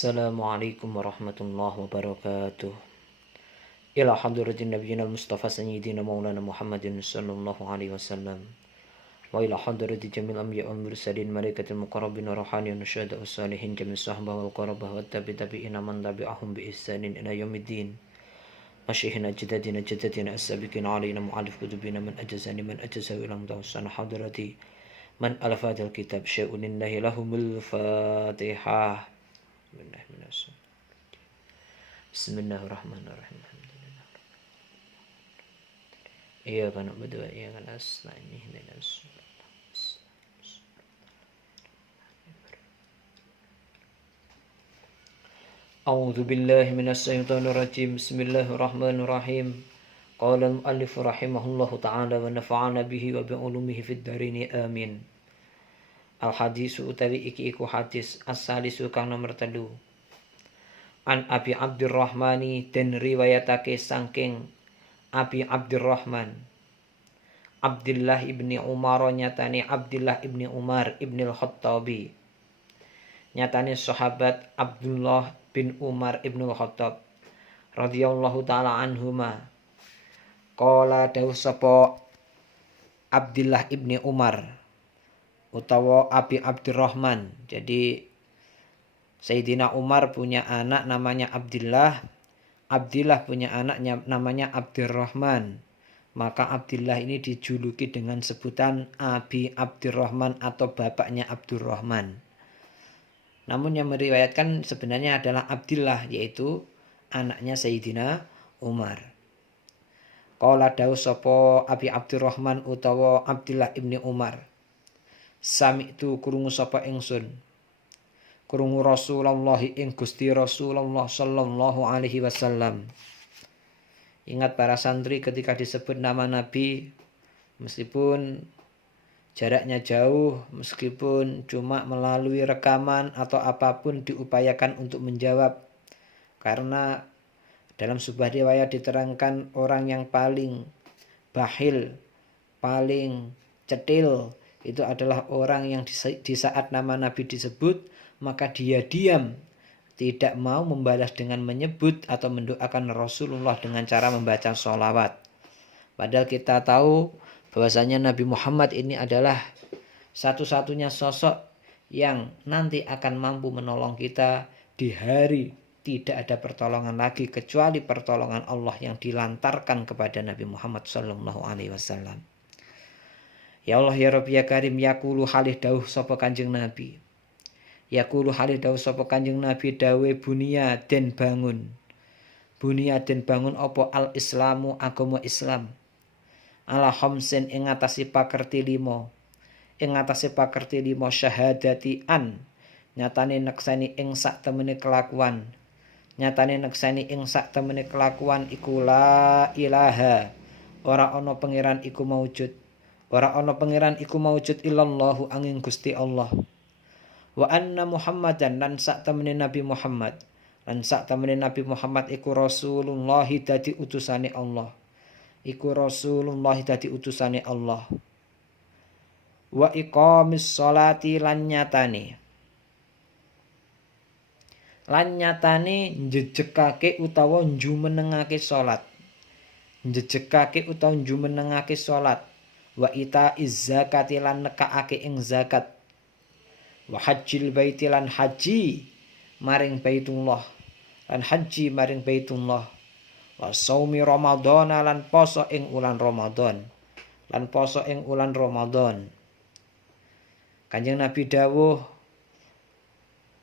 Assalamualaikum warahmatullahi wabarakatuh. Ila hadratin nabiyina al-mustafa sayyidina maulana Muhammadin sallallahu alaihi wasallam. Wa ila hadrati jamil anbiya wal mursalin malaikatil muqarrabin wa ruhaniyin syuhada was salihin jamil sahbah wal qarabah wat tabi'ina man tabi'ahum bi ihsanin ila yaumiddin. Masyikhina ajdadina jaddatina as-sabiqin alaina mu'alif kutubina man ajazani man ajazahu ila mutawassan hadrati man alafadil kitab syai'un lillahi lahumul fatihah. Bismillahirrahmanirrahim. Iyyaka na'budu wa iyyaka nasta'in ihdinas siratal mustaqim. A'udzu billahi minasy syaithanir rajim. Bismillahirrahmanirrahim. Qala al-mu'allif rahimahullahu ta'ala wa nafa'ana bihi wa bi ulumihi fid dharain amin. Al-hadisu utawi iki iku hadis as-salisu kang nomor 3. An Abi Abdurrahmani den riwayatake saking Abi Abdurrahman Abdullah ibni Umar nyatane Abdullah ibni Umar ibni al-Khattabi nyatane sahabat Abdullah bin Umar ibn al-Khattab radhiyallahu taala anhuma. Qala dawuh sapa Abdullah ibni Umar utawa Abi Abdurrahman. Jadi Sayyidina Umar punya anak namanya Abdullah. Abdullah punya anaknya namanya Abdurrahman. Maka Abdullah ini dijuluki dengan sebutan Abi Abdurrahman atau bapaknya Abdurrahman. Namun yang meriwayatkan sebenarnya adalah Abdullah, yaitu anaknya Sayyidina Umar. Qala dawuh sapa Abi Abdurrahman utawa Abdullah ibni Umar. Sami'tu krungu sapa ingsun krungu Rasulullah ing Gusti Rasulullah sallallahu alaihi wasallam. Ingat para santri, ketika disebut nama Nabi, meskipun jaraknya jauh, meskipun cuma melalui rekaman atau apapun, diupayakan untuk menjawab. Karena dalam sebuah riwayat diterangkan orang yang paling bakhil, paling cetil, itu adalah orang yang di saat nama Nabi disebut maka dia diam, tidak mau membalas dengan menyebut atau mendoakan Rasulullah dengan cara membaca sholawat. Padahal kita tahu bahwasanya Nabi Muhammad ini adalah satu-satunya sosok yang nanti akan mampu menolong kita di hari tidak ada pertolongan lagi kecuali pertolongan Allah yang dilantarkan kepada Nabi Muhammad sallallahu alaihi wasallam. Ya Allah ya Rabbi ya Karim, yaqulu halih dawuh sapa Kanjeng Nabi. Yaqulu halih dawuh sapa Kanjeng Nabi dawe bunia den bangun. Bunia den bangun apa al-islamu agama Islam. Ala khamsin ing ngatasi pakerti 5. Ing ngatasi pakerti 5 syahadati an. Nyatane nekseni ing sak temene kelakuan. Nyatane nekseni ing sak temene kelakuan iku la ilaha. Ora ana pangeran iku maujud. Ora ana pangeran iku maujud illallahu angin Gusti Allah. Wa anna Muhammadan lan sak temene Nabi Muhammad. Lan sak temene Nabi Muhammad iku Rasulullah dadi utusane Allah. Iku Rasulullah dadi utusane Allah. Wa iqamis sholati lan nyatane njejekake utawa njumenengake salat. Njejekake utawa njumenengake salat. Wa ita izzakati lan nekaake ing zakat. Wa hajjil baiti lan haji maring Baitullah. Lan haji maring Baitullah. Wa shaumi Ramadhana lan poso ing ulan Ramadan. Lan poso ing ulan Ramadan. Kanjeng Nabi dawuh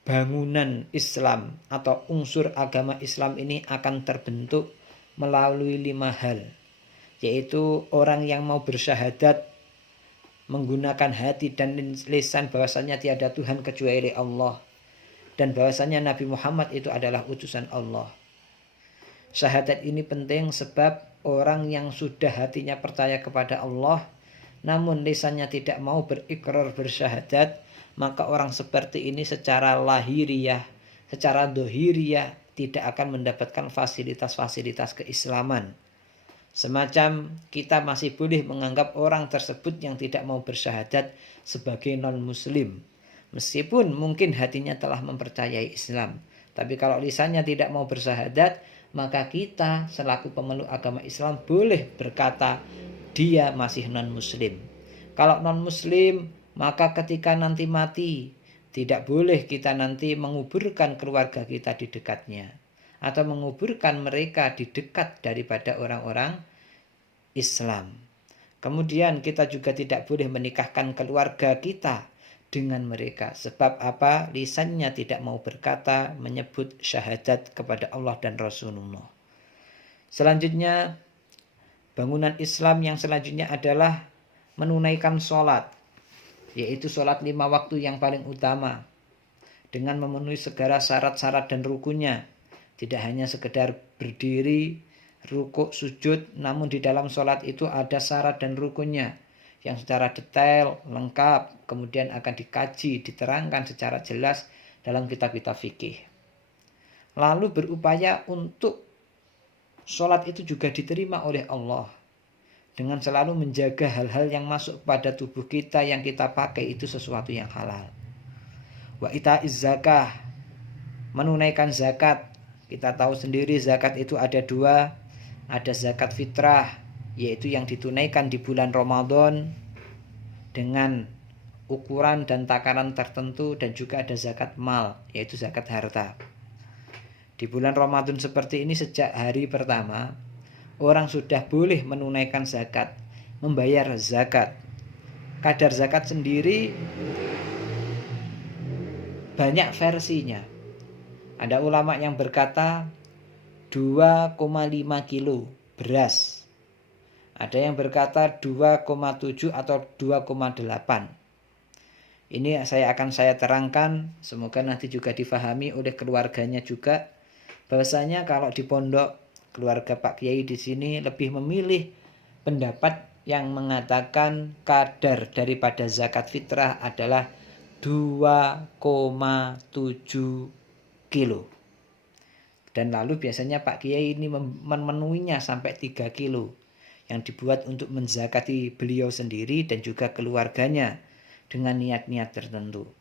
bangunan Islam atau unsur agama Islam ini akan terbentuk melalui 5 hal. Yaitu orang yang mau bersyahadat menggunakan hati dan lisan bahwasanya tiada Tuhan kecuali Allah, dan bahwasanya Nabi Muhammad itu adalah utusan Allah. Syahadat ini penting sebab orang yang sudah hatinya percaya kepada Allah namun lisannya tidak mau berikrar bersyahadat, maka orang seperti ini secara lahiriah, secara dohiriah tidak akan mendapatkan fasilitas-fasilitas keislaman. Semacam kita masih boleh menganggap orang tersebut yang tidak mau bersyahadat sebagai non-muslim. Meskipun mungkin hatinya telah mempercayai Islam. Tapi kalau lisannya tidak mau bersyahadat, maka kita selaku pemeluk agama Islam boleh berkata dia masih non-muslim. Kalau non-muslim, maka ketika nanti mati, tidak boleh kita nanti menguburkan keluarga kita di dekatnya, atau menguburkan mereka di dekat daripada orang-orang Islam. Kemudian kita juga tidak boleh menikahkan keluarga kita dengan mereka. Sebab apa? Lisannya tidak mau berkata, menyebut syahadat kepada Allah dan Rasulullah. Selanjutnya, bangunan Islam yang selanjutnya adalah menunaikan sholat, yaitu sholat 5 waktu yang paling utama, dengan memenuhi segala syarat-syarat dan rukunnya. Tidak hanya sekedar berdiri, rukuk, sujud, namun di dalam sholat itu ada syarat dan rukunnya yang secara detail, lengkap, kemudian akan dikaji, diterangkan secara jelas dalam kitab-kitab fikih. Lalu berupaya untuk sholat itu juga diterima oleh Allah, dengan selalu menjaga hal-hal yang masuk pada tubuh kita yang kita pakai itu sesuatu yang halal. Wa ita'iz zakah, menunaikan zakat. Kita tahu sendiri zakat itu ada 2, ada zakat fitrah, yaitu yang ditunaikan di bulan Ramadan dengan ukuran dan takaran tertentu, dan juga ada zakat mal, yaitu zakat harta. Di bulan Ramadan seperti ini sejak hari pertama, orang sudah boleh menunaikan zakat, membayar zakat. Kadar zakat sendiri banyak versinya. Ada ulama yang berkata 2,5 kilo beras. Ada yang berkata 2,7 atau 2,8. Ini akan saya terangkan, semoga nanti juga difahami oleh keluarganya juga, bahwasanya kalau di pondok keluarga Pak Kiai di sini lebih memilih pendapat yang mengatakan kadar daripada zakat fitrah adalah 2,7 kilo. Dan lalu biasanya Pak Kiai ini memenuhinya sampai 3 kilo yang dibuat untuk menzakati beliau sendiri dan juga keluarganya dengan niat-niat tertentu.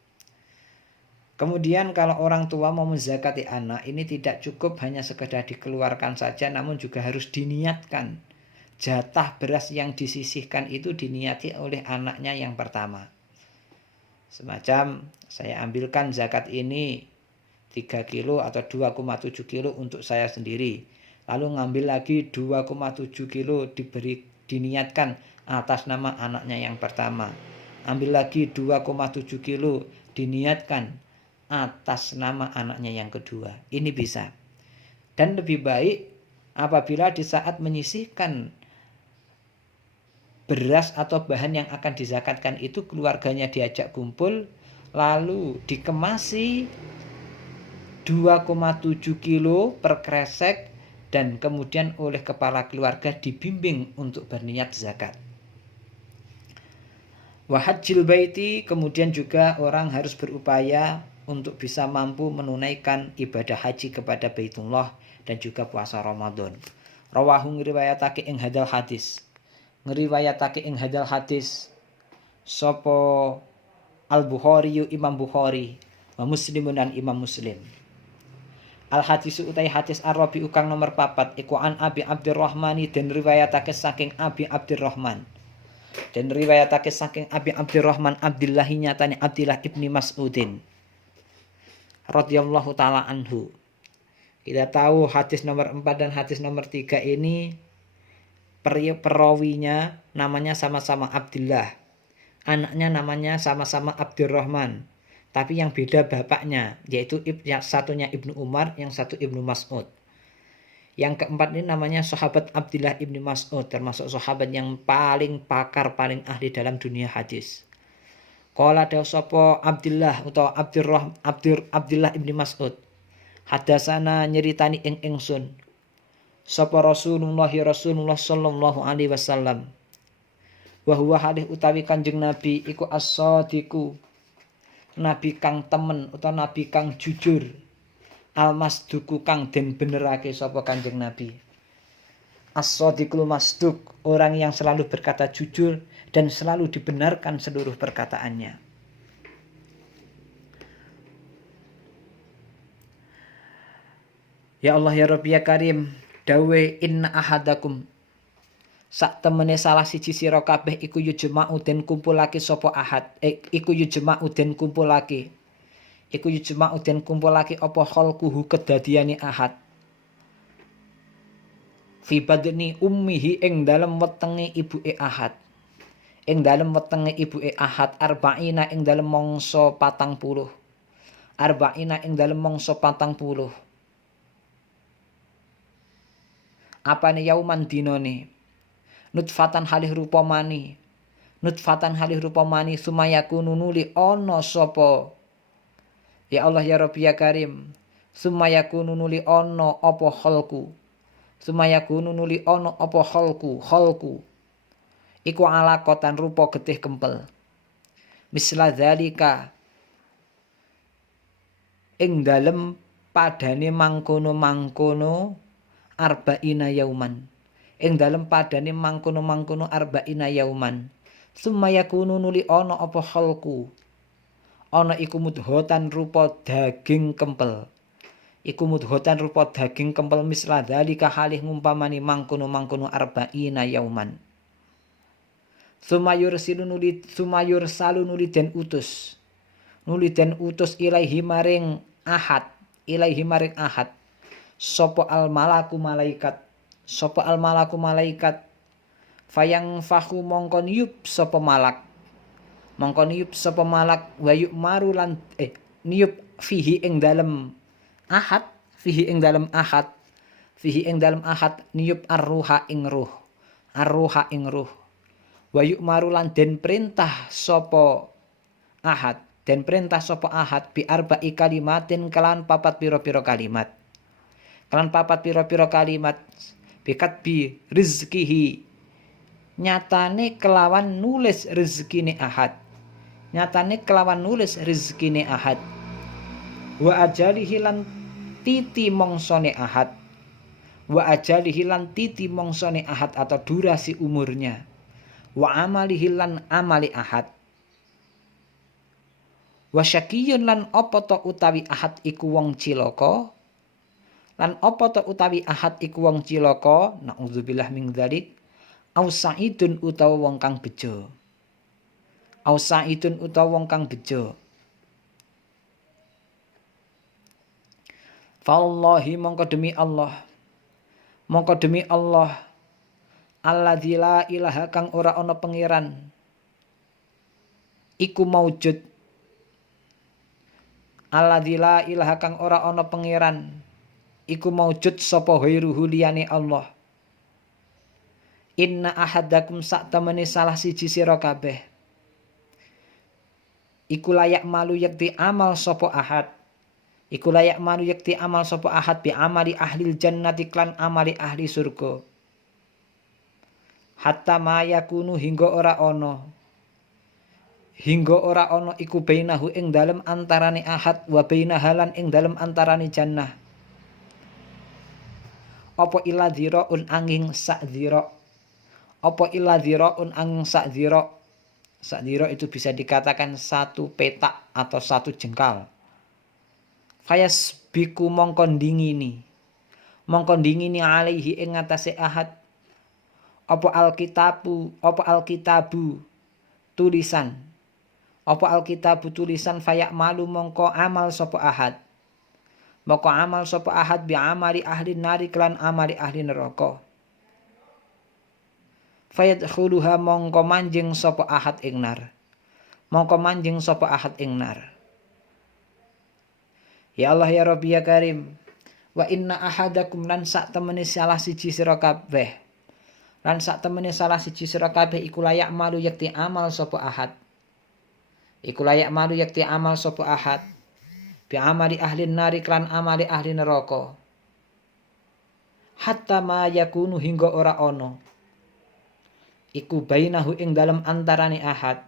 Kemudian kalau orang tua mau menzakati anak, ini tidak cukup hanya sekedar dikeluarkan saja, namun juga harus diniatkan. Jatah beras yang disisihkan itu diniati oleh anaknya yang pertama. Semacam saya ambilkan zakat ini 3 kilo atau 2,7 kilo untuk saya sendiri. Lalu ngambil lagi 2,7 kilo diniatkan atas nama anaknya yang pertama. Ambil lagi 2,7 kilo diniatkan atas nama anaknya yang kedua. Ini bisa. Dan lebih baik apabila di saat menyisihkan beras atau bahan yang akan dizakatkan itu keluarganya diajak kumpul, lalu dikemasi 2,7 kilo per kresek, dan kemudian oleh kepala keluarga dibimbing untuk berniat zakat. Wahajjil baiti, kemudian juga orang harus berupaya untuk bisa mampu menunaikan ibadah haji kepada Baitullah dan juga puasa Ramadan. Rawahu ngriwayatake ing hadal hadis. Ngriwayatake ing hadal hadis sapa Al-Bukhari Imam Bukhari wa Muslimun dan Imam Muslim. Al hadisu utai hadis Arabi ukang nomor 4 iku an Abi Abdurrahmani dan riwayatake saking Abi Abdurrahman. Dan riwayatake saking Abi Abdurrahman Abdullah nyatane Abdullah ibni Mas'udin radhiyallahu taala anhu. Kita tahu hadis nomor 4 dan hadis nomor 3 ini perawinya namanya sama-sama Abdullah. Anaknya namanya sama-sama Abdurrahman. Tapi yang beda bapaknya, yaitu yang satunya Ibnu Umar, yang satu Ibnu Mas'ud. Yang keempat ini namanya sahabat Abdullah ibni Mas'ud, termasuk sahabat yang paling pakar, paling ahli dalam dunia hadis. Qala dawu sapa Abdullah utawa Abdullah ibni Mas'ud, hadasana nyeritani ing ingsun sapa Rasulullah sallallahu alaihi wasallam, wa huwa halih utawi Kanjeng Nabi iku as-sadiqu, nabi kang temen utawa nabi kang jujur, al-masduku kang den benerake sapa Kanjeng Nabi. As-sadiqul masduk, orang yang selalu berkata jujur dan selalu dibenarkan seluruh perkataannya. Ya Allah ya Rabbi ya Karim, dawe inna ahadakum sak temene salah siji sira kabeh iku yujma'u den kumpulake sapa ahad. Iku yujma'u den kumpulake. Iku yujma'u den kumpulake apa khalquhu kedadiane ahad. Fi badni ummihi ing dalem wetenge ibuke ahad. Ing dalem wetenge ibuke ahad arba'ina ing dalem mangsa 40. Arba'ina ing dalem mangsa 40. Apane yauman dinane nutfatan halih rupa mani nutfatan halih rupa mani sumayakunu nuli ana sapa ya Allah ya Rabbi ya Karim sumayakunu nuli ana apa khalqu sumayakunu nuli ana apa khalqu iku alaqatan rupa getih kempel misla zalika ing dalem padane mangkono arba'ina yauman ing dalem padane mangkono arba'ina yauman summa yakunu nuli ana apa khalqu ana iku mudhotan rupa daging kempel iku mudhotan rupa daging kempel misla dalika halih ngumpamani mangkono arba'ina yauman sumayur salu nuli den utus ilaihi maring ahad sapa al malaku malaikat fayang fahu mongko niup sapa malak wayuk maru lan niup fihi ing dalem ahad niup arruha ing ruh wayuk maru lan den perintah sapa ahad bi arba'i kalimatin kelan papat pira-pira kalimat bikat bi rizkihi nyatane kelawan nulis rezekine ahad wa ajalihi lan titi mongsone ahad atau durasi umurnya wa amalihi lan amali ahad wa syakiyun lan apa to utawi ahad iku wong cilaka naudzubillah min dzalik au sa'idun utawa wong kang bejo Fallahi mongko demi Allah alladzi la ilaha kang ora ana pangeran iku maujud sapa ghairuhu liyane Allah. Inna ahadakum sak temene salah siji sira kabeh iku layak malu yakti amal sapa ahad bi amali ahlil jannati klan amali ahli surga hatta ma yakunu hingga ora ana iku bainahu ing dalem antarane ahad wa bainahalan ing dalem antarane jannah apa illa dhiraun angin sak dhira itu bisa dikatakan satu petak atau satu jengkal fayas biku mongko dingini alaihi ing atase ahad apa alkitabu tulisan fayak malu mongko amal sapa ahad bi amali ahli nari klan amali ahli neraka fayadkhuluha mongko manjing sapa ahad ing nar ya Allah ya Rabbi ya Karim wa inna ahadakum lan sak temene salah siji sira kabeh iku layak malu yakti amal sapa ahad bi amali ahli nari klan amali ahli neraka hatta ma yakunu hingga ora ana iku bainahu ing dalem antarane ahad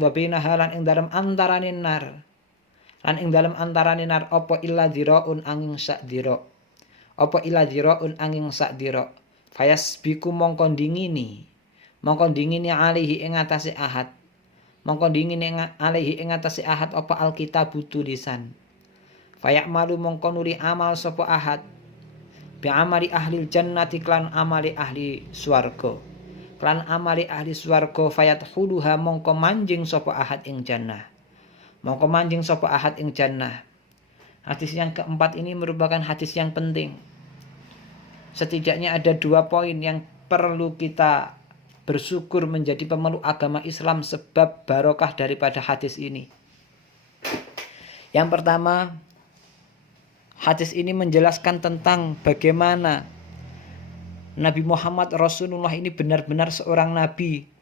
wa bainaha lan ing dalem antarane nar apa illa dhiraun angin sak dhira fayasbiku mongko dingini alihi ing atase ahad apa alkitabu tulisan Fayamalu mongko nuli amal sapa ahad bi amali ahli jannati klan amali ahli swarga. Klan amali ahli swarga fayadkhuluha mongko manjing sapa ahad ing jannah. Mongko manjing sapa ahad ing jannah. Hadis yang keempat ini merupakan hadis yang penting. Setidaknya ada 2 poin yang perlu kita bersyukur menjadi pemeluk agama Islam sebab barokah daripada hadis ini. Yang pertama, hadis ini menjelaskan tentang bagaimana Nabi Muhammad Rasulullah ini benar-benar seorang nabi,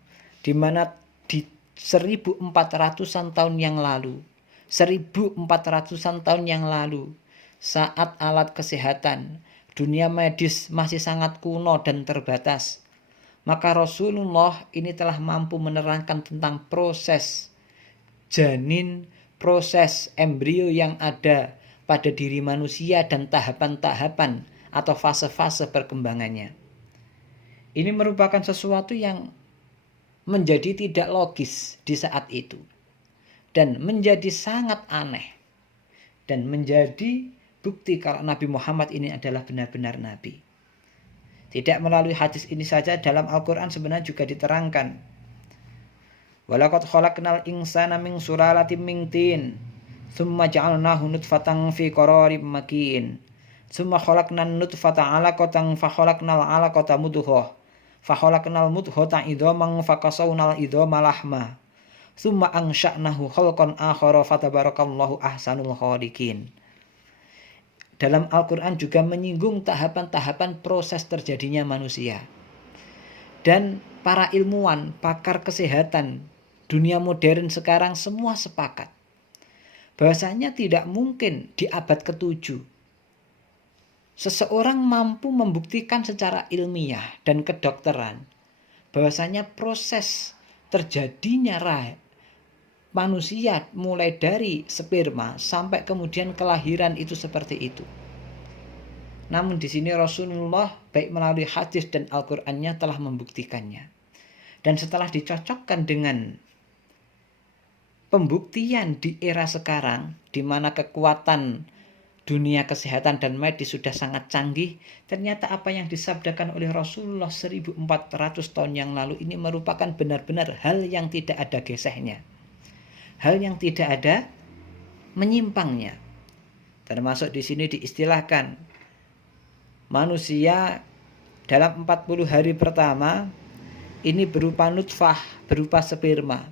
di mana di 1400-an tahun yang lalu, 1400-an tahun yang lalu, saat alat kesehatan dunia medis masih sangat kuno dan terbatas, maka Rasulullah ini telah mampu menerangkan tentang proses janin, proses embrio yang ada pada diri manusia dan tahapan-tahapan atau fase-fase perkembangannya. Ini merupakan sesuatu yang menjadi tidak logis di saat itu dan menjadi sangat aneh dan menjadi bukti kalau Nabi Muhammad ini adalah benar-benar nabi. Tidak melalui hadis ini saja, dalam Al-Quran sebenarnya juga diterangkan. Walaqad khalaqnal insana min sulalatin min tin, tsumma ja'alnahu nutfatan fi qararin makin, tsumma khalaqnan nutfata 'alaqatan fa khalaqnal 'alaqata mudghah, fa khalaqnal mudghata idhaman fa qasawnal idhama lahma, tsumma ansha'nahu khalqan akhara fatabarakallahu ahsanul khaliqin. Dalam Al-Quran juga menyinggung tahapan-tahapan proses terjadinya manusia. Dan para ilmuwan, pakar kesehatan dunia modern sekarang semua sepakat bahwasanya tidak mungkin di abad ke-7 seseorang mampu membuktikan secara ilmiah dan kedokteran bahwasanya proses terjadinya manusia mulai dari sperma sampai kemudian kelahiran itu seperti itu. Namun di sini Rasulullah baik melalui hadis dan Al-Qur'annya telah membuktikannya. Dan setelah dicocokkan dengan pembuktian di era sekarang, di mana kekuatan dunia kesehatan dan medis sudah sangat canggih, ternyata apa yang disabdakan oleh Rasulullah 1400 tahun yang lalu ini merupakan benar-benar hal yang tidak ada gesehnya. Hal yang tidak ada menyimpangnya. Termasuk di sini diistilahkan manusia dalam 40 hari pertama ini berupa nutfah, berupa sperma.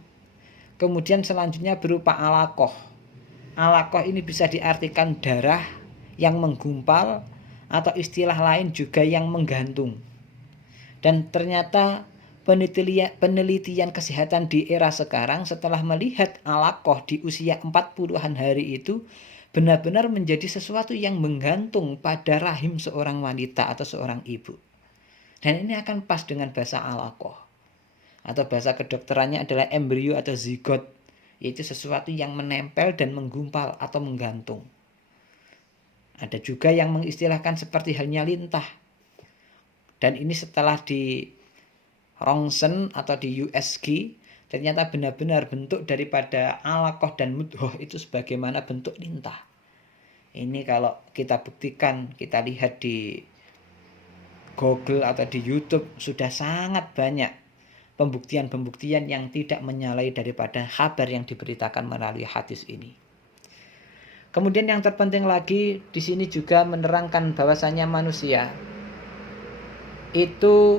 Kemudian selanjutnya berupa alaqah. Alaqah ini bisa diartikan darah yang menggumpal atau istilah lain juga yang menggantung. Dan ternyata penelitian kesehatan di era sekarang setelah melihat alaqah di usia 40-an hari itu benar-benar menjadi sesuatu yang menggantung pada rahim seorang wanita atau seorang ibu. Dan ini akan pas dengan bahasa alaqah. Atau bahasa kedokterannya adalah embrio atau zigot, yaitu sesuatu yang menempel dan menggumpal atau menggantung. Ada juga yang mengistilahkan seperti halnya lintah. Dan ini setelah di rongsen atau di USG, ternyata benar-benar bentuk daripada alaqah dan mudghah itu sebagaimana bentuk lintah. Ini kalau kita buktikan, kita lihat di Google atau di YouTube, sudah sangat banyak pembuktian-pembuktian yang tidak menyalahi daripada kabar yang diberitakan melalui hadis ini. Kemudian yang terpenting lagi di sini juga menerangkan bahwasanya manusia itu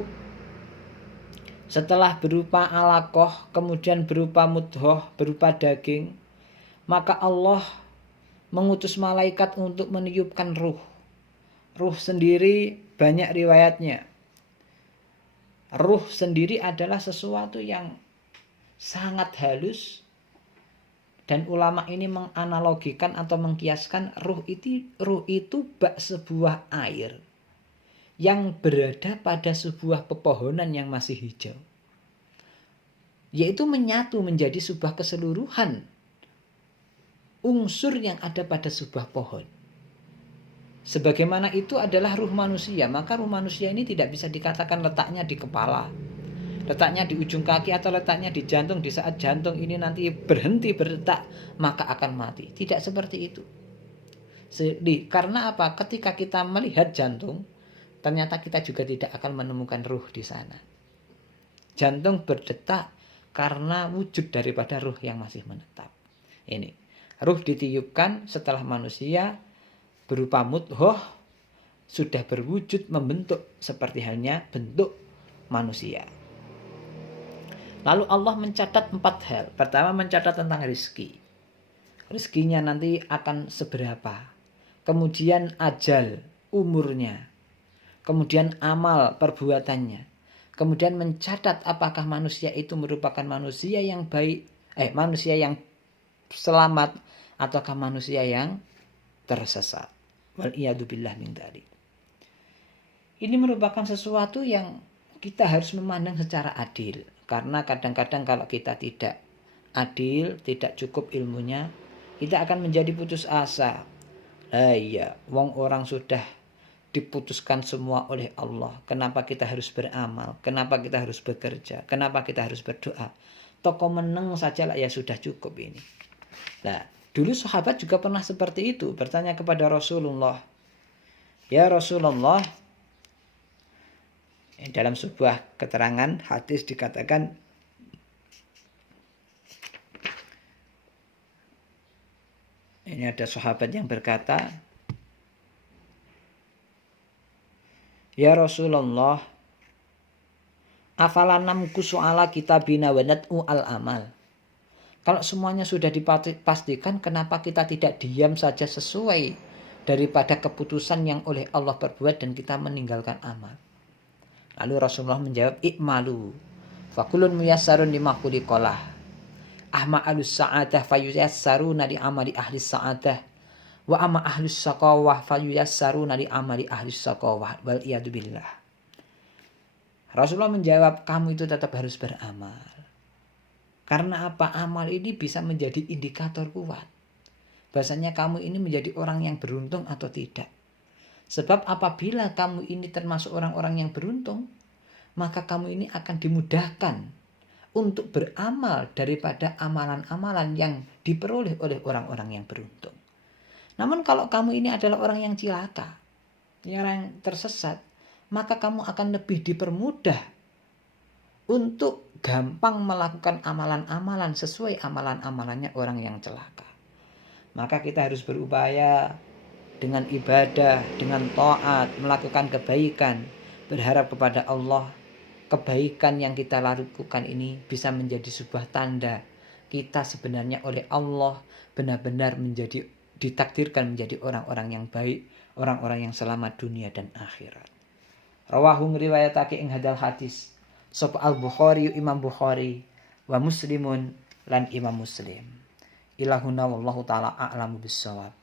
setelah berupa alaqah, kemudian berupa mudghah, berupa daging, maka Allah mengutus malaikat untuk meniupkan ruh. Ruh sendiri banyak riwayatnya. Ruh sendiri adalah sesuatu yang sangat halus, dan ulama ini menganalogikan atau mengkiaskan ruh itu bak sebuah air yang berada pada sebuah pepohonan yang masih hijau, yaitu menyatu menjadi sebuah keseluruhan unsur yang ada pada sebuah pohon. Sebagaimana itu adalah ruh manusia, maka ruh manusia ini tidak bisa dikatakan letaknya di kepala, letaknya di ujung kaki, atau letaknya di jantung. Di saat jantung ini nanti berhenti berdetak, maka akan mati. Tidak seperti itu. Karena apa? Ketika kita melihat jantung, ternyata kita juga tidak akan menemukan ruh di sana. Jantung berdetak karena wujud daripada ruh yang masih menetap. Ini, ruh ditiupkan setelah manusia berupa mudghah sudah berwujud membentuk seperti halnya bentuk manusia. Lalu Allah mencatat 4 hal. Pertama, mencatat tentang rizki. Rizkinya nanti akan seberapa. Kemudian ajal, umurnya. Kemudian amal, perbuatannya. Kemudian mencatat apakah manusia itu merupakan manusia yang baik, manusia yang selamat, ataukah manusia yang tersesat. Wal'iyadzubillah min dzalik. Ini merupakan sesuatu yang kita harus memandang secara adil. Karena kadang-kadang kalau kita tidak adil, tidak cukup ilmunya, kita akan menjadi putus asa. Iya, wong orang sudah diputuskan semua oleh Allah. Kenapa kita harus beramal? Kenapa kita harus bekerja? Kenapa kita harus berdoa? Toko meneng saja lah ya sudah cukup ini. Nah, dulu sahabat juga pernah seperti itu, bertanya kepada Rasulullah. Ya Rasulullah, dalam sebuah keterangan hadis dikatakan, ini ada sahabat yang berkata, ya Rasulullah, afalanam kusu'ala kitabina wa nad'u al-amal. Kalau semuanya sudah dipastikan, kenapa kita tidak diam saja sesuai daripada keputusan yang oleh Allah perbuat dan kita meninggalkan amal? Lalu Rasulullah menjawab, ikmalu fakulun muyassarun lima khuliqalah. Ahma alus sa'adah fayuyassaruna li amali ahli sa'adah. Wa amma ahlus saqawah fayuyassaruna li amali ahlus saqawah. Wal iyadu billah. Rasulullah menjawab, kamu itu tetap harus beramal. Karena apa? Amal ini bisa menjadi indikator kuat. Bahasanya kamu ini menjadi orang yang beruntung atau tidak. Sebab apabila kamu ini termasuk orang-orang yang beruntung, maka kamu ini akan dimudahkan untuk beramal daripada amalan-amalan yang diperoleh oleh orang-orang yang beruntung. Namun kalau kamu ini adalah orang yang cilaka, yang tersesat, maka kamu akan lebih dipermudah untuk gampang melakukan amalan-amalan sesuai amalan-amalannya orang yang celaka. Maka kita harus berupaya dengan ibadah, dengan taat, melakukan kebaikan, berharap kepada Allah. Kebaikan yang kita lakukan ini bisa menjadi sebuah tanda kita sebenarnya oleh Allah benar-benar ditakdirkan menjadi orang-orang yang baik, orang-orang yang selamat dunia dan akhirat. Rawahu ngriwayatake ing hadal hadis sapa al-Bukhari, Imam Bukhari, wa Muslimun lan Imam Muslim. Ilahuna wallahu taala a'lamu bissawab.